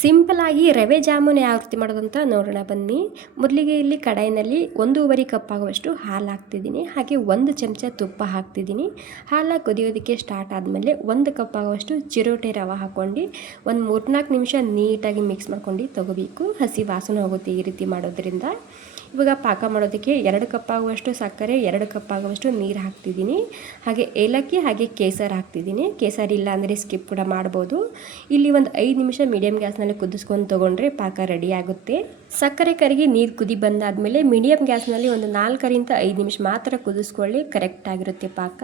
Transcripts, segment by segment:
ಸಿಂಪಲಾಗಿ ರವೆ ಜಾಮೂನ್ ಯಾವ ರೀತಿ ಮಾಡೋದು ಅಂತ ನೋಡೋಣ ಬನ್ನಿ. ಮೊದಲಿಗೆ ಇಲ್ಲಿ ಕಡಾಯಿನಲ್ಲಿ 1.5 ಕಪ್ ಆಗುವಷ್ಟು ಹಾಲು ಹಾಕ್ತಿದ್ದೀನಿ. ಹಾಗೆ 1 ಚಮಚ ತುಪ್ಪ ಹಾಕ್ತಿದ್ದೀನಿ. ಹಾಲು ಕುದಿಯೋದಕ್ಕೆ ಸ್ಟಾರ್ಟ್ ಆದಮೇಲೆ 1 ಕಪ್ ಆಗುವಷ್ಟು ಚಿರೋಟೆ ರವೆ ಹಾಕ್ಕೊಂಡು ಒಂದು 3-4 ನಿಮಿಷ ನೀಟಾಗಿ ಮಿಕ್ಸ್ ಮಾಡ್ಕೊಂಡು ತಗೋಬೇಕು. ಹಸಿ ವಾಸನೆ ಹೋಗುತ್ತೆ ಈ ರೀತಿ ಮಾಡೋದ್ರಿಂದ. ಇವಾಗ ಪಾಕ ಮಾಡೋದಕ್ಕೆ 2 ಕಪ್ ಆಗುವಷ್ಟು ಸಕ್ಕರೆ, 2 ಕಪ್ ಆಗುವಷ್ಟು ನೀರು ಹಾಕ್ತಿದ್ದೀನಿ. ಹಾಗೆ ಏಲಕ್ಕಿ ಹಾಗೆ ಕೇಸರ್ ಹಾಕ್ತಿದ್ದೀನಿ. ಕೇಸರ್ ಇಲ್ಲ ಅಂದರೆ ಸ್ಕಿಪ್ ಕೂಡ ಮಾಡ್ಬೋದು. ಇಲ್ಲಿ ಒಂದು 5 ನಿಮಿಷ ಮೀಡಿಯಮ್ ಗ್ಯಾಸ್ನಲ್ಲಿ ಕುದಿಸ್ಕೊಂಡು ತೊಗೊಂಡ್ರೆ ಪಾಕ ರೆಡಿ ಆಗುತ್ತೆ. ಸಕ್ಕರೆ ಕರಗಿ ನೀರು ಕುದಿ ಬಂದಾದಮೇಲೆ ಮೀಡಿಯಮ್ ಗ್ಯಾಸ್ನಲ್ಲಿ ಒಂದು 4ರಿಂದ 5 ನಿಮಿಷ ಮಾತ್ರ ಕುದಿಸ್ಕೊಳ್ಳಿ, ಕರೆಕ್ಟ್ ಆಗಿರುತ್ತೆ ಪಾಕ.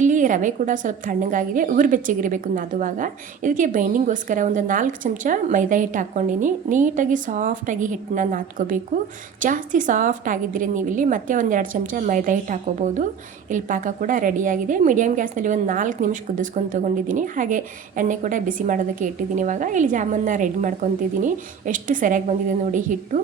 ಇಲ್ಲಿ ರವೆ ಕೂಡ ಸ್ವಲ್ಪ ತಣ್ಣಗಾಗಿದೆ, ಉಗುರು ಬೆಚ್ಚಗಿರಬೇಕು ನಾದುವಾಗ. ಇದಕ್ಕೆ ಬೈಂಡಿಂಗ್ಗೋಸ್ಕರ ಒಂದು 4 ಚಮಚ ಮೈದಾ ಹಿಟ್ಟು ಹಾಕ್ಕೊಂಡಿನಿ. ನೀಟಾಗಿ ಸಾಫ್ಟಾಗಿ ಹಿಟ್ಟನ್ನ ನಾದ್ಕೋಬೇಕು. ಜಾಸ್ತಿ ಸಾಫ್ಟ್ ಆಗಿದ್ದರೆ ನೀವಿಲ್ಲಿ ಮತ್ತೆ ಒಂದು 2 ಚಮಚ ಮೈದಾ ಹಿಟ್ಟು ಹಾಕೋಬೋದು. ಇಲ್ಲಿ ಪಾಕ ಕೂಡ ರೆಡಿಯಾಗಿದೆ. ಮೀಡಿಯಮ್ ಗ್ಯಾಸ್ನಲ್ಲಿ ಒಂದು 4 ನಿಮಿಷ ಕುದಿಸ್ಕೊಂಡು ತೊಗೊಂಡಿದ್ದೀನಿ. ಹಾಗೆ ಎಣ್ಣೆ ಕೂಡ ಬಿಸಿ ಮಾಡೋದಕ್ಕೆ ಇಟ್ಟಿದ್ದೀನಿ. ಇವಾಗ ಇಲ್ಲಿ ಜಾಮೂನ್ನ ರೆಡಿ ಮಾಡ್ಕೊತಿದ್ದೀನಿ. ಎಷ್ಟು ಸರಿಯಾಗಿ ಬಂದಿದೆ ನೋಡಿ ಹಿಟ್ಟು.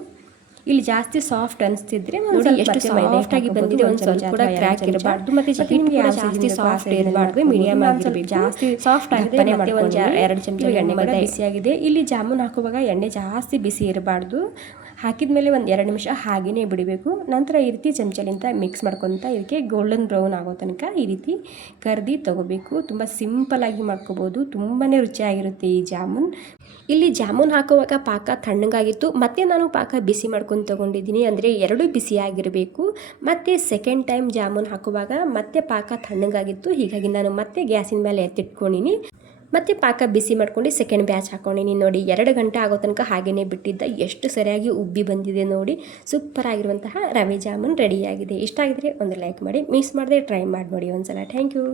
ಇಲ್ಲಿ ಜಾಸ್ತಿ ಸಾಫ್ಟ್ ಅನಿಸ್ತಿದ್ರೆ ನೋಡಿ ಎಷ್ಟು ಸಾಫ್ಟ್ ಆಗಿ ಬಂದಿದೆ. ಒಂದು ಸ್ವಲ್ಪ ಕೂಡ ಕ್ರ್ಯಾಕ್ ಇರಬಾರ್ದು, ಮತ್ತೆ ಜಾಸ್ತಿ ಸಾಫ್ಟ್ ಇರಬಾರ್ದು, ಮೀಡಿಯಮ್ ಆಗಿರಬೇಕು. ಜಾಸ್ತಿ ಸಾಫ್ಟ್ ಆಗಿದೆ. ಮತ್ತೆ ಒಂದು 2 ಚಮಚ ಎಣ್ಣೆ ಕೂಡ ಬಿಸಿಯಾಗಿದೆ. ಇಲ್ಲಿ ಜಾಮೂನ್ ಹಾಕುವಾಗ ಎಣ್ಣೆ ಜಾಸ್ತಿ ಬಿಸಿ ಇರಬಾರ್ದು. ಹಾಕಿದ ಮೇಲೆ ಒಂದು 2 ನಿಮಿಷ ಹಾಗೆಯೇ ಬಿಡಬೇಕು. ನಂತರ ಈ ರೀತಿ ಚಮಚಲಿಂದ ಮಿಕ್ಸ್ ಮಾಡ್ಕೊತ ಇದಕ್ಕೆ ಗೋಲ್ಡನ್ ಬ್ರೌನ್ ಆಗೋ ತನಕ ಈ ರೀತಿ ಕರ್ದು ತೊಗೋಬೇಕು. ತುಂಬ ಸಿಂಪಲಾಗಿ ಮಾಡ್ಕೋಬೋದು, ತುಂಬಾ ರುಚಿಯಾಗಿರುತ್ತೆ ಈ ಜಾಮೂನ್. ಇಲ್ಲಿ ಜಾಮೂನ್ ಹಾಕುವಾಗ ಪಾಕ ತಣ್ಣಗಾಗಿತ್ತು, ಮತ್ತು ನಾನು ಪಾಕ ಬಿಸಿ ಮಾಡ್ಕೊಂಡು ತೊಗೊಂಡಿದ್ದೀನಿ. ಅಂದರೆ 2 ಬಿಸಿಯಾಗಿರಬೇಕು. ಮತ್ತು ಸೆಕೆಂಡ್ ಟೈಮ್ ಜಾಮೂನ್ ಹಾಕುವಾಗ ಮತ್ತೆ ಪಾಕ ತಣ್ಣಗಾಗಿತ್ತು, ಹೀಗಾಗಿ ನಾನು ಮತ್ತೆ ಗ್ಯಾಸಿನ ಮೇಲೆ ಎತ್ತಿಟ್ಕೊಂಡಿನಿ. ಮತ್ತು ಪಾಕ ಬಿಸಿ ಮಾಡ್ಕೊಂಡು ಸೆಕೆಂಡ್ ಬ್ಯಾಚ್ ಹಾಕ್ಕೊಂಡಿನಿ. ನೋಡಿ 2 ಗಂಟೆ ಆಗೋ ತನಕ ಹಾಗೆಯೇ ಬಿಟ್ಟಿದ್ದ, ಎಷ್ಟು ಸರಿಯಾಗಿ ಉಬ್ಬಿ ಬಂದಿದೆ ನೋಡಿ. ಸೂಪರ್ ಆಗಿರುವಂತಹ ರವೆ ಜಾಮೂನ್ ರೆಡಿಯಾಗಿದೆ. ಇಷ್ಟ ಆಗಿದ್ರೆ ಒಂದು ಲೈಕ್ ಮಾಡಿ, ಮಿಸ್ ಮಾಡದೆ ಟ್ರೈ ಮಾಡಿ ನೋಡಿ ಒಂದ್ಸಲ. Thank you.